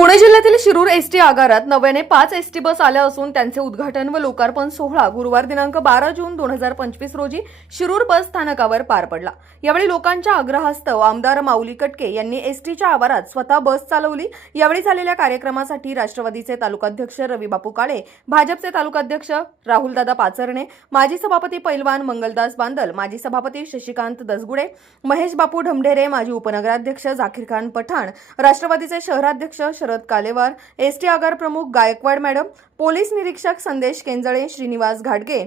पुणे जिल्ह्यातील शिरूर एसटी आगारात नव्याने पाच एसटी बस आल्या असून त्यांचे उद्घाटन व लोकार्पण सोहळा गुरुवार दिनांक बारा जून दोन हजार पंचवीस रोजी शिरूर बस स्थानकावर पार पडला. यावेळी लोकांच्या आग्रहास्तव आमदार माऊली कटके यांनी एसटीच्या आवारात स्वतः बस चालवली. यावेळी झालेल्या कार्यक्रमासाठी राष्ट्रवादीचे तालुकाध्यक्ष रवीबापू काळे भाजपचे तालुकाध्यक्ष राहुलदादा पाचरणे माजी सभापती पैलवान मंगलदास बांदल माजी सभापती शशिकांत दसगुडे महेश बापू ढमढेरे माजी उपनगराध्यक्ष झाकीर खान पठाण राष्ट्रवादीचे शहराध्यक्ष शरद कालेवार एसटी आगार प्रमुख गायकवाड मॅडम पोलीस निरीक्षक संदेश केंजळे श्रीनिवास घाटगे.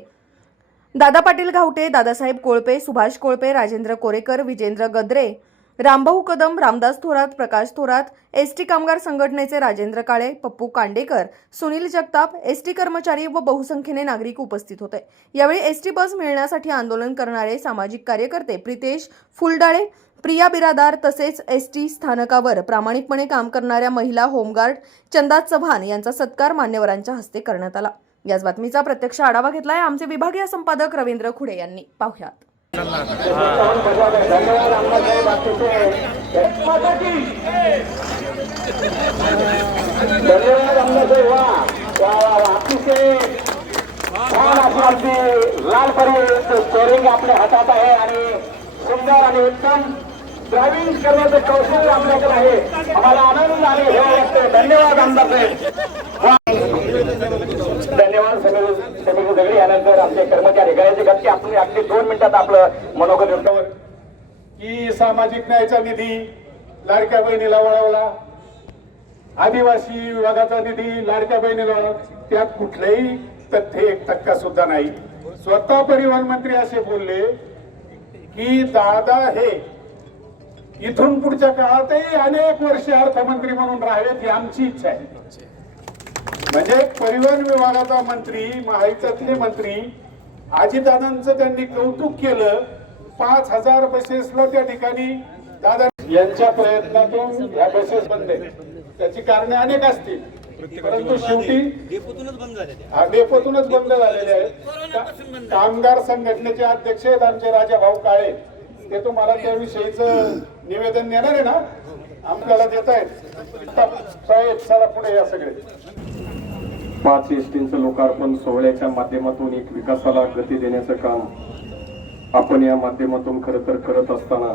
दादा पाटील घावटे दादासाहेब कोळपे सुभाष कोळपे राजेंद्र कोरेकर विजेंद्र गद्रे. रामभाऊ कदम रामदास थोरात प्रकाश थोरात एसटी कामगार संघटनेचे राजेंद्र काळे पप्पू कांडेकर सुनील जगताप एसटी कर्मचारी व बहुसंख्येने नागरिक उपस्थित होते. यावेळी एसटी बस मिळण्यासाठी आंदोलन करणारे सामाजिक कार्यकर्ते प्रितेश फुलडाळे प्रिया बिरादार तसेच एसटी स्थानकावर प्रामाणिकपणे काम करणाऱ्या महिला होमगार्ड चंदा चव्हाण यांचा सत्कार मान्यवरांच्या हस्ते करण्यात आला. याच बातमीचा प्रत्यक्ष आढावा घेतलाय आमचे विभागीय संपादक रवींद्र खुडे यांनी. पाहुयात. लाल परी स्टेरिंग आपल्या हातात आहे आणि सुंदर आणि उत्तम ड्रायव्हिंग करण्याचं कौशल्य आपल्याकडे आहे. आम्हाला आनंद आणि हे वाटतं धन्यवाद आमदार साहेब. धन्यवाद समीर समीर दगडी यानंतर आपले कर्मचारी गळ्याचे गटके आपण अगदी दोन मिनिटात आपलं मनोगत व्यक्त की सामाजिक न्यायाचा निधी लाडक्या बहिणीला वळवला. आदिवासी विभागाचा निधी लाडक्या बहिणीला त्यात कुठलंही तथ्य एक टक्का सुद्धा नाही. स्वतः परिवहन मंत्री असे बोलले की दादा हे इथून पुढच्या काळातही अनेक वर्ष अर्थमंत्री म्हणून राहावेत ही आमची इच्छा आहे. म्हणजे परिवहन विभागाचा मंत्री महायुतीतले मंत्री अजितदादांचं त्यांनी कौतुक केलं. पाच हजार बसेसला त्या ठिकाणी दादा यांच्या प्रयत्नातून या बसेस बंद आहेत. त्याची कारणे अनेक असतील. परंतु शेवटी डेपोतूनच बंद हा, झालेले आहेत. कामगार संघटनेचे अध्यक्ष आहेत आमचे राजा भाऊ काळे. ते तुम्हाला त्याविषयीच निवेदन देणार आहे ना? आमच्याला देत आहेत साहेब चला पुढे या सगळे. पाच एसटींचं लोकार्पण सोहळ्याच्या माध्यमातून एक विकासाला गती देण्याचं काम आपण या माध्यमातून खरं तर करत असताना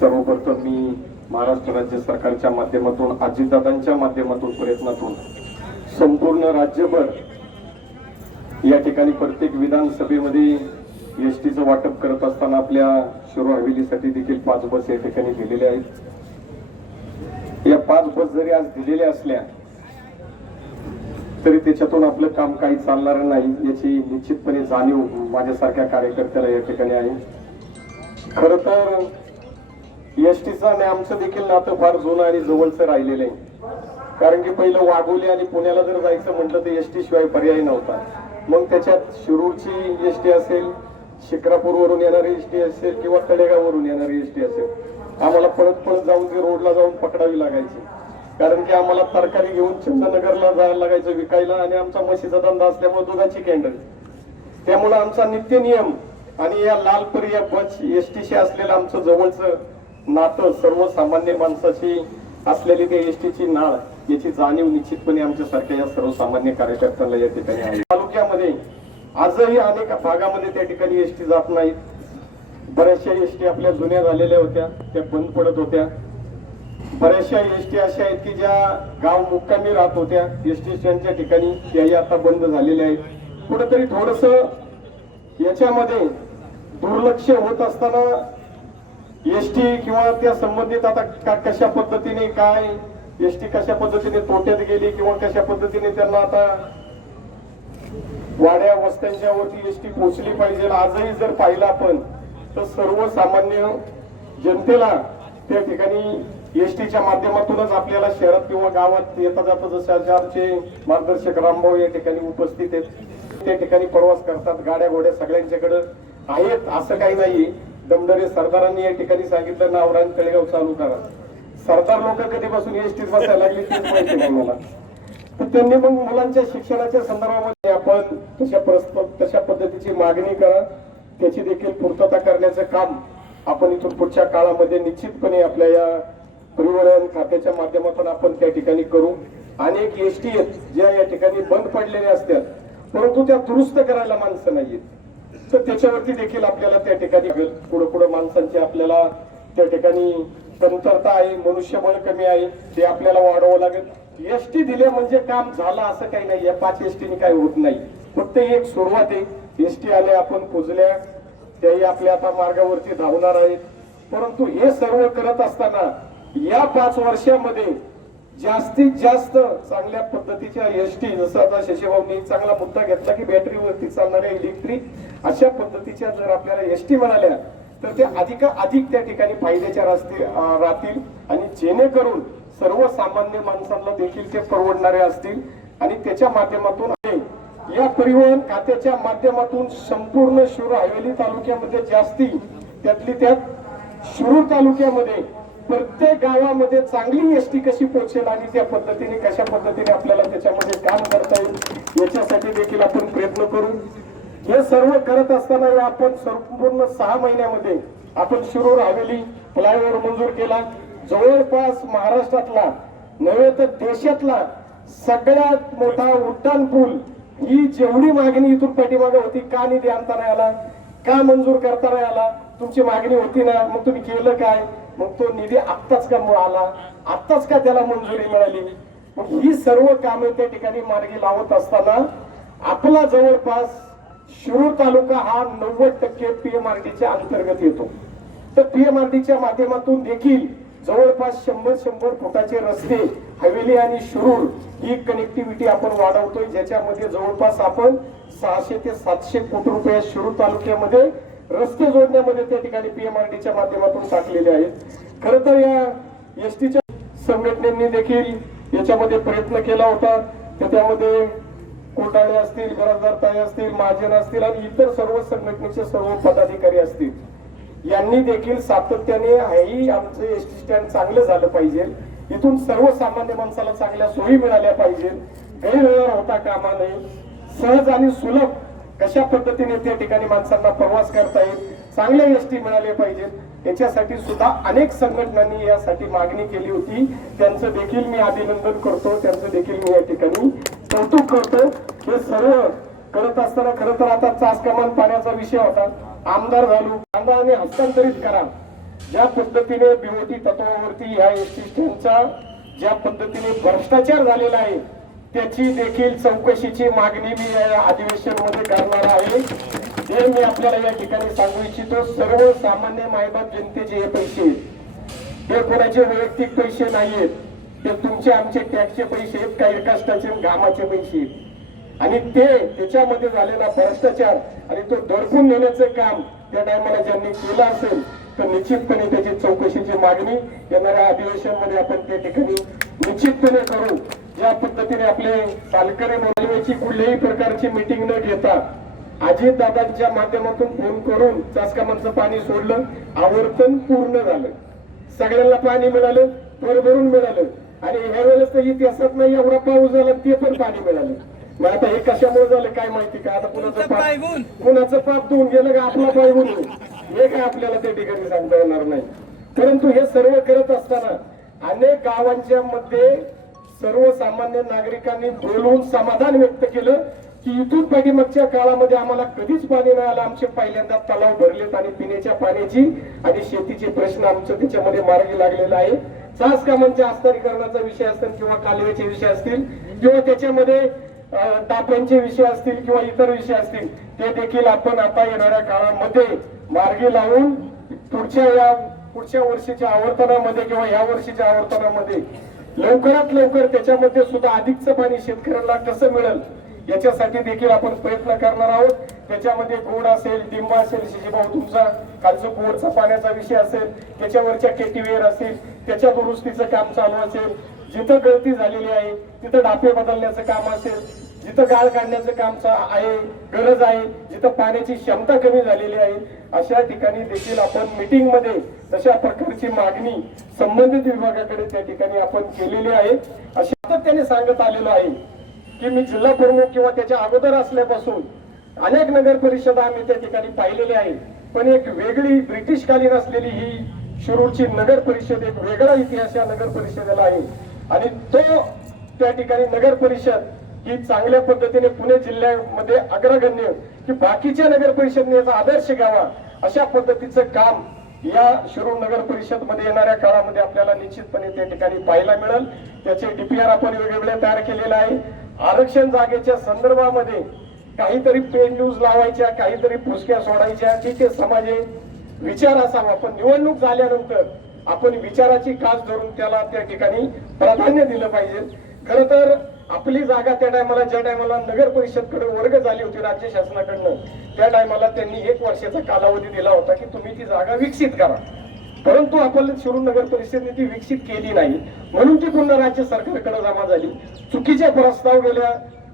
सर्वप्रथम मी महाराष्ट्र राज्य सरकारच्या माध्यमातून अजितदादांच्या माध्यमातून प्रयत्नातून संपूर्ण राज्यभर या ठिकाणी प्रत्येक विधानसभेमध्ये एस टीचं वाटप करत असताना आपल्या शिरो हवेलीसाठी देखील पाच बस या ठिकाणी दिलेल्या आहेत. या पाच बस जरी आज दिलेल्या असल्या तरी त्याच्यातून आपलं काम काही चालणार नाही याची निश्चितपणे जाणीव माझ्यासारख्या कार्यकर्त्याला या ठिकाणी आहे. खर तर एस टीचं आणि आमचं देखील नातं फार जुनं आणि जवळचं राहिलेलं आहे. कारण की पहिलं वाघोली आणि पुण्याला जर जायचं म्हटलं तर एस टी शिवाय पर्याय नव्हता. मग त्याच्यात शिरूरची एस टी असेल शिक्रापूरवरून येणारी एस टी असेल किंवा तळेगाववरून येणारी एस टी असेल आम्हाला परत परत जाऊन ती रोडला जाऊन पकडावी लागायची. कारण की आम्हाला तरकारी घेऊन चंदनगरला जायला लागायचं विकायला आणि आमचा म्हशीचा धंदा असल्यामुळे दुधाची कॅन्डल. त्यामुळे आमचा नित्य नियम आणि या लालपरी या बस एस टीशी असलेलं आमचं जवळचं नातं सर्वसामान्य माणसाशी असलेली त्या एस टीची नाळ याची जाणीव निश्चितपणे आमच्यासारख्या या सर्वसामान्य कार्यकर्त्यांना या ठिकाणी आहे. तालुक्यामध्ये आजही अनेक भागामध्ये त्या ठिकाणी एस टी जात नाहीत. बऱ्याचशा एस टी आपल्या जुन्या झालेल्या होत्या त्या बंद पडत होत्या. बऱ्याचशा एस टी अशा आहेत की ज्या गाव मुक्कामी राहत होत्या. एस टी स्टँडच्या ठिकाणी त्याही आता बंद झालेल्या आहेत. कुठंतरी थोडस याच्यामध्ये दुर्लक्ष होत असताना एस टी किंवा त्या संबंधित आता का- कशा पद्धतीने काय एस टी कशा पद्धतीने तोट्यात गेली किंवा कशा पद्धतीने त्यांना आता वाड्या वस्त्यांच्या वरती एस टी पोहोचली पाहिजे. आजही जर पाहिलं आपण तर सर्वसामान्य जनतेला त्या ठिकाणी एस टीच्या माध्यमातूनच आपल्याला शहरात किंवा गावात येता जाता जसे आमचे मार्गदर्शक रामभाऊ या ठिकाणी उपस्थित आहेत. त्या ठिकाणी प्रवास करतात. गाड्या घोड्या सगळ्यांच्याकडे आहेत असं काही नाही दमडरे सरदारांनी या ठिकाणी सांगितलं नावरान तळेगाव चालू करा. सरदार लोक कधीपासून एस टीत बसायला लागली तेच माहिती नाही मला. तर त्यांनी मग मुलांच्या शिक्षणाच्या संदर्भामध्ये आपण तशा तशा पद्धतीची मागणी करा. त्याची देखील पूर्तता करण्याचं काम आपण इथून पुढच्या काळामध्ये निश्चितपणे आपल्या या परिवहन खात्याच्या माध्यमातून आपण त्या ठिकाणी करू. अनेक एस टी आहेत ज्या या ठिकाणी बंद पडलेल्या असतात परंतु त्या दुरुस्त करायला माणसं नाहीयेत. तर त्याच्यावरती देखील आपल्याला त्या ठिकाणी पुढे पुढे माणसांची आपल्याला त्या ठिकाणी कमतरता आहे मनुष्यबळ कमी आहे ते आपल्याला वाढवावं लागेल. एस टी दिले म्हणजे काम झालं असं काही नाही. या पाच एस टीने काही होत नाही. फक्त एक सुरुवात आहे. एस टी आले आपण पुजल्या त्याही आपल्या आता मार्गावरती धावणार आहेत. परंतु हे सर्व करत असताना या पाच वर्षामध्ये जास्तीत जास्त चांगल्या पद्धतीच्या एस टी जसं आता शशीभाऊनी चांगला मुद्दा घेतला की बॅटरीवरती चालणाऱ्या इलेक्ट्रिक अशा पद्धतीच्या जर आपल्याला एस टी मिळाल्या तर त्या अधिक अधिक त्या ठिकाणी फायद्याच्या राहतील. आणि जेणेकरून सर्वसामान्य माणसांना देखील ते परवडणारे असतील. आणि त्याच्या माध्यमातून या परिवहन खात्याच्या माध्यमातून संपूर्ण शिरूर हवेली तालुक्यामध्ये जास्ती त्यातली त्यात शिरूर तालुक्यामध्ये प्रत्येक गावामध्ये चांगली एस टी कशी पोहोचेल आणि त्या पद्धतीने कशा पद्धतीने आपल्याला त्याच्यामध्ये काम करता येईल याच्यासाठी देखील आपण प्रयत्न करू. हे सर्व करत असताना आपण संपूर्ण सहा महिन्यामध्ये आपण शिरूर हवेली फ्लायओव्हर मंजूर केला. जवळपास महाराष्ट्रातला नव्हे तर देशातला सगळ्यात मोठा उड्डाण पूल ही जेवढी मागणी इथून पाठीमागे होती का निधी आणता नाही आला का मंजूर करता नाही आला तुमची मागणी होती ना मग तुम्ही केलं काय? मग तो निधी आत्ताच का मग आला? आत्ताच का त्याला मंजुरी मिळाली? मग ही सर्व कामे त्या ठिकाणी मार्गी लावत असताना आपला जवळपास शिरूर तालुका हा नव्वद टक्के पीएमआरडीच्या अंतर्गत येतो. तर पीएमआरडीच्या माध्यमातून देखील जवळपास शंभर शंभर फुटाचे रस्ते हवेली आणि शिरूर ही कनेक्टिव्हिटी आपण वाढवतोय ज्याच्यामध्ये जवळपास आपण सहाशे ते सातशे कोटी रुपये शिरूर तालुक्यामध्ये रस्ते जोडण्यामध्ये त्या ठिकाणी पीएमआरडीच्या माध्यमातून टाकलेले आहेत. खर तर या एस टीच्या संघटनेने देखील याच्यामध्ये प्रयत्न केला होता. तर त्यामध्ये कोटाळे असतील गरजदार असतील महाजन असतील आणि इतर सर्व संघटनेचे सर्व पदाधिकारी असतील. यांनी देखील सातत्याने हेही आमचं एस टी स्टँड चांगलं झालं पाहिजे. इथून सर्वसामान्य माणसाला चांगल्या सोयी मिळाल्या पाहिजे गैरव्यवहार होता कामा नये. सहज आणि सुलभ कशा पद्धतीने त्या ठिकाणी माणसांना प्रवास करता येईल चांगल्या एस टी मिळाले पाहिजेत याच्यासाठी सुद्धा अनेक संघटनांनी यासाठी मागणी केली होती. त्यांचं देखील मी अभिनंदन करतो. त्यांचं देखील मी या ठिकाणी कौतुक करतो. हे सर्व करत असताना खरं तर आता चास कमान पाण्याचा विषय होता. आमदार झालो. कांदा आणि हस्तांतरित करा. ज्या पद्धतीने बीओटी तत्वावरती ह्या एस टी स्टँडचा ज्या पद्धतीने भ्रष्टाचार झालेला आहे त्याची देखील चौकशीची मागणी मी या अधिवेशनमध्ये करणार आहे. हे मी आपल्याला या ठिकाणी सांगू इच्छितो. सर्व सामान्य मायबाप जनतेचे हे पैसे आहेत. हे कोणाचे वैयक्तिक पैसे नाहीयेत. ते तुमचे आमचे टॅक्सचे पैसे आहेत. काही कष्टाचे घामाचे पैसे आहेत. आणि ते त्याच्यामध्ये झालेला भ्रष्टाचार आणि तो दडपून नेण्याचं काम त्या टायमाला ज्यांनी केलं असेल तर निश्चितपणे त्याची चौकशीची मागणी येणाऱ्या अधिवेशनमध्ये आपण त्या ठिकाणी निश्चितपणे करू. ज्या पद्धतीने आपले सालकरे रेल्वेची कुठल्याही प्रकारची मिटिंग न घेता अजित दादांच्या माध्यमातून फोन करून चासकामांचं पाणी सोडलं आवर्तन पूर्ण झालं. सगळ्यांना पाणी मिळालं भरभरून मिळालं. आणि ह्या वेळेस तर इतिहासात नाही एवढा पाऊस झाला ते पण पाणी मिळालं. मग आता हे कशामुळे झालं काय माहिती का? आता कुणाचं पाप कुणाचं पाप धुवून गेलं का आपला पाय होऊन हे काय आपल्याला त्या ठिकाणी सांगता येणार नाही. परंतु हे सर्व करत असताना अनेक गावांच्या मध्ये सर्वसामान्य नागरिकांनी बोलवून समाधान व्यक्त केलं की इथून पाठीमागच्या काळामध्ये आम्हाला कधीच पाणी नाही आलं. आमचे पहिल्यांदा तलाव भरलेत आणि पिण्याच्या पाण्याची आणि शेतीचे प्रश्न आमचं त्याच्यामध्ये मार्गी लागलेला आहे. चास कामांच्या हस्तांतरीकरणाचा विषय असतील किंवा कालव्याचे विषय असतील किंवा त्याच्यामध्ये टाप्यांचे विषय असतील किंवा इतर विषय असतील ते देखील आपण आता येणाऱ्या काळामध्ये मार्गी लावून पुढच्या या पुढच्या वर्षीच्या आवर्तनामध्ये किंवा या वर्षीच्या आवर्तनामध्ये लवकरात लवकर त्याच्यामध्ये सुद्धा अधिकचं पाणी शेतकऱ्यांना कसं मिळेल याच्यासाठी देखील आपण प्रयत्न करणार आहोत. त्याच्यामध्ये गोड असेल डिंबा असेल शिजीभाऊ तुमचा कालचं बोरचा पाण्याचा विषय असेल त्याच्यावरच्या केटीवेअर असेल त्याच्या दुरुस्तीचं काम चालू असेल जिथं गळती झालेली आहे तिथं डापे बदलण्याचं काम असेल जिथं गाळ काढण्याचं काम आहे गरज आहे जिथं पाण्याची क्षमता कमी झालेली आहे अशा ठिकाणी देखील आपण मीटिंगमध्ये तशा प्रकारची मागणी संबंधित विभागाकडे त्या ठिकाणी आपण केलेली आहे. अशा त्याने सांगत आलेलो आहे की मी जिल्हा प्रमुख किंवा त्याच्या अगोदर असल्यापासून अनेक नगर परिषदा आम्ही त्या ठिकाणी पाहिलेल्या आहेत पण एक वेगळी ब्रिटिश कालीन असलेली ही शिरूरची नगर परिषद एक वेगळा इतिहास या नगर परिषदेला आहे. आणि तो त्या ठिकाणी नगर परिषद ही चांगल्या पद्धतीने पुणे जिल्ह्यामध्ये अग्रगण्य की बाकीच्या नगर परिषदने याचा आदर्श घ्यावा अशा पद्धतीचं काम या शिरूर नगर परिषदमध्ये येणाऱ्या काळामध्ये आपल्याला निश्चितपणे त्या ठिकाणी पाहायला मिळेल. त्याचे डीपीआर आपण वेगवेगळे तयार केलेले आहे. आरक्षण जागेच्या संदर्भामध्ये काहीतरी पेड न्यूज लावायच्या काहीतरी पुसक्या सोडायच्या. ठीक आहे समाज विचार असावा. पण निवडणूक झाल्यानंतर आपण विचाराची कास धरून त्याला त्या ठिकाणी प्राधान्य दिलं पाहिजे. खर तर आपली जागा त्या टायमाला ज्या टायमाला नगर परिषदकडे वर्ग झाली होती राज्य शासनाकडनं त्या टायमाला त्यांनी एक वर्षाचा कालावधी दिला होता की तुम्ही ती जागा विकसित करा. परंतु आपण शिरूर नगर परिषदेने ती विकसित केली नाही. म्हणून ती पुन्हा राज्य सरकारकडे जमा झाली. चुकीचे प्रस्ताव गेल्या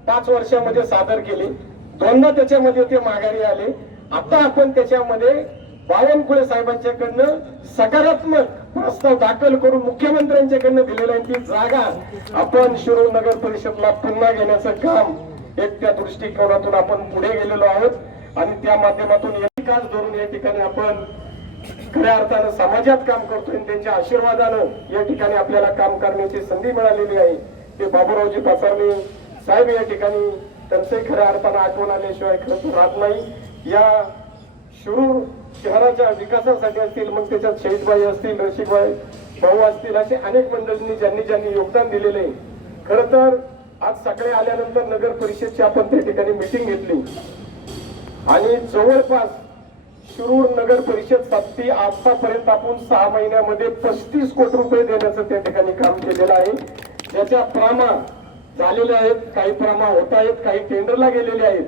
पाच वर्षामध्ये सादर केले. दोनदा त्याच्यामध्ये ते माघारी आले. आता आपण त्याच्यामध्ये बावनकुळे साहेबांच्याकडनं सकारात्मक प्रस्ताव दाखल करून मुख्यमंत्र्यांच्याकडनं दिलेला आहे ती जागा आपण शिरूर नगर परिषदला पुन्हा घेण्याचं काम एक त्या दृष्टिकोनातून आपण पुढे गेलेलो आहोत. आणि त्या माध्यमातून विकास धरून या ठिकाणी आपण खऱ्या अर्थानं समाजात काम करतोय आणि त्यांच्या आशीर्वादानं या ठिकाणी आपल्याला काम करण्याची संधी मिळालेली आहे. ते बाबूरावजी पाचारणे साहेब या ठिकाणी त्यांचे खऱ्या अर्थानं आठवण आल्याशिवाय खरं राहत नाही. या शिरूर शहराच्या विकासासाठी असतील मग त्याच्यात शहीदबाई असतील रशीबाई भाऊ असतील असे अनेक मंडळींनी ज्यांनी ज्यांनी योगदान दिलेले खर तर आज सकाळी आल्यानंतर नगर परिषदची आपण त्या ठिकाणी मिटिंग घेतली. आणि जवळपास शिरूर नगर परिषदसाठी आतापर्यंत आपण सहा महिन्यामध्ये पस्तीस कोटी रुपये देण्याचं त्या ठिकाणी काम केलेलं आहे. ज्याच्या प्रामा झालेल्या आहेत काही प्रामा होत आहेत काही टेंडरला गेलेले आहेत.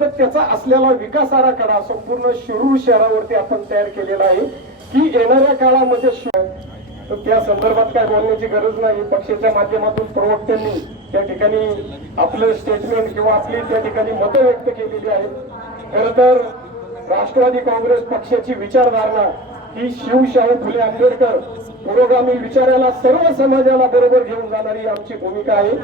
तर त्याचा असलेला विकास आराखडा संपूर्ण शिरूर शहरावरती आपण तयार केलेला आहे. की येणाऱ्या काळामध्ये तर त्या संदर्भात काय बोलण्याची गरज नाही. पक्षाच्या माध्यमातून प्रवक्त्यांनी त्या ठिकाणी आपलं स्टेटमेंट किंवा आपली त्या ठिकाणी मतं व्यक्त केलेली आहेत. खर तर राष्ट्रवादी काँग्रेस पक्षाची विचारधारणा ही शिवशाही फुले आंबेडकर पुरोगामी विचाराला सर्व समाजाला बरोबर घेऊन जाणारी आमची भूमिका आहे.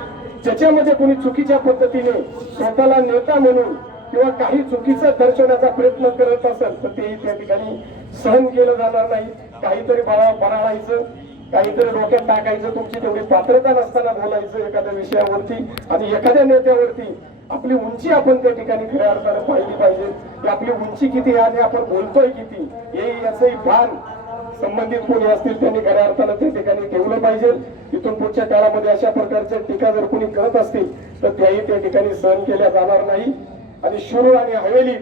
ज्याच्यामध्ये कोणी चुकीच्या पद्धतीने स्वतःला नेता म्हणून किंवा काही चुकीचं दर्शवण्याचा प्रयत्न करत असेल तर तेही त्या ठिकाणी सहन केलं जाणार नाही. काहीतरी बाळा बराळायचं काहीतरी डोक्यात टाकायचं तुमची तेवढी पात्रता नसताना बोलायचं एखाद्या विषयावरती आणि एखाद्या नेत्यावरती. आपली उंची आपण त्या ठिकाणी खऱ्या अर्थानं पाहिली पाहिजे. की आपली उंची किती आहे आणि आपण बोलतोय किती हे याचंही भान संबंधित कोणी असतील त्यांनी खऱ्या अर्थानं त्या ठिकाणी ठेवलं पाहिजे. इथून पुढच्या काळामध्ये अशा प्रकारच्या टीका जर कोणी करत असतील तर त्याही त्या ठिकाणी सहन केल्या जाणार नाही. आणि शुरू आणि हवेली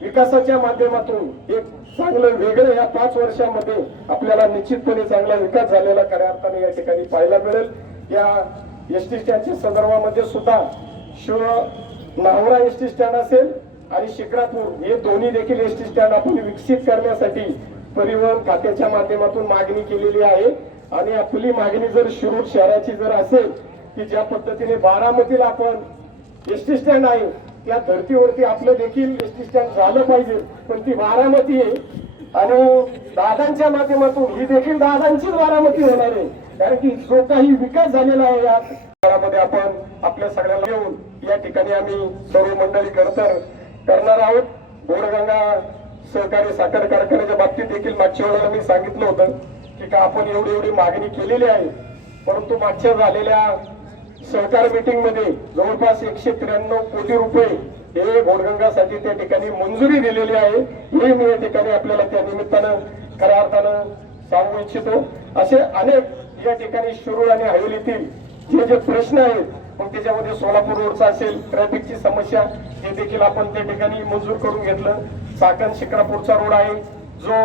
विकासाच्या माध्यमातून एक चांगलं वेगळं या पाच वर्षामध्ये आपल्याला निश्चितपणे चांगला विकास झालेला खऱ्या अर्थाने या ठिकाणी पाहायला मिळेल. या एस टी स्टँडच्या संदर्भामध्ये सुद्धा शिव नावरा एस टी स्टँड असेल आणि शिक्रापूर हे दोन्ही देखील एस टी स्टँड आपण विकसित करण्यासाठी परिवहन खात्याच्या माध्यमातून मागणी केलेली आहे. आणि आपली मागणी जर शिरूर शहराची जर असेल की ज्या पद्धतीने बारामतीला आपण एस टी स्टँड आहे या धर्तीवरती आपलं देखील एस टी स्टँड झालं पाहिजे. पण ती बारामती आहे. आणि दादांच्या माध्यमातून ही देखील दादांचीच बारामती होणार आहे. कारण की जो काही विकास झालेला आहे या शहरामध्ये आपण आपल्या सगळ्याला येऊन या ठिकाणी आम्ही सर्व मंडळी करतर करणार आहोत. गोडगंगा सहकारी साखर कारखान्याच्या बाबतीत देखील मागच्या वेळेला मी सांगितलं होतं की का आपण एवढी एवढी मागणी केलेली आहे. परंतु मागच्या झालेल्या सहकार मीटिंगमध्ये जवळपास एकशे त्र्याण्णव कोटी रुपये हे घोडगंगासाठी त्या ठिकाणी मंजुरी दिलेली आहे. हे मी या ठिकाणी आपल्याला त्या निमित्तानं खऱ्या अर्थानं सांगू इच्छितो. असे अनेक या ठिकाणी शिरूर आणि हवेलीतील जे जे प्रश्न आहेत मग त्याच्यामध्ये सोलापूर रोडचा असेल ट्रॅफिकची समस्या हे देखील आपण त्या ठिकाणी मंजूर करून घेतलं. चाकण शिक्रापूरचा रोड आहे जो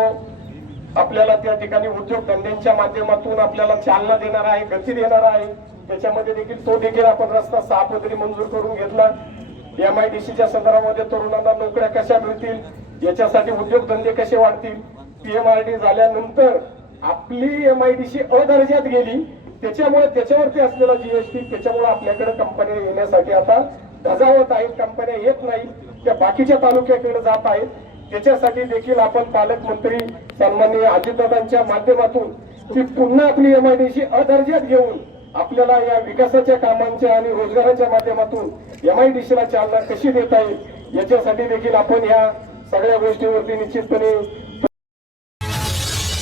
आपल्याला त्या ठिकाणी उद्योग धंद्यांच्या माध्यमातून आपल्याला चालना देणार आहे गती देणार आहे. त्याच्यामध्ये देखील तो देखील आपण रस्ता सहा पदरी मंजूर करून घेतला. एम आय डी सीच्या संदर्भामध्ये तरुणांना नोकऱ्या कशा मिळतील? याच्यासाठी उद्योगधंदे कसे वाढतील? पीएमआरडी झाल्यानंतर आपली एम आय डी सी अदर्जात गेली. त्याच्यामुळे त्याच्यावरती असलेला जीएसटी त्याच्यामुळे आपल्याकडे कंपन्या येण्यासाठी आता धजावत आहेत. कंपन्या येत नाही. त्या बाकीच्या तालुक्याकडे जात आहेत. त्याच्यासाठी देखील आपण पालकमंत्री सन्माननीय अजितदादांच्या माध्यमातून ती पुन्हा आपली एम आय डी सी अदर्जात घेऊन आपल्याला या विकासाच्या कामांच्या आणि रोजगाराच्या माध्यमातून एमआयडीसीला चालना कशी देता येईल याच्यासाठी देखील आपण या सगळ्या गोष्टीवरती निश्चितपणे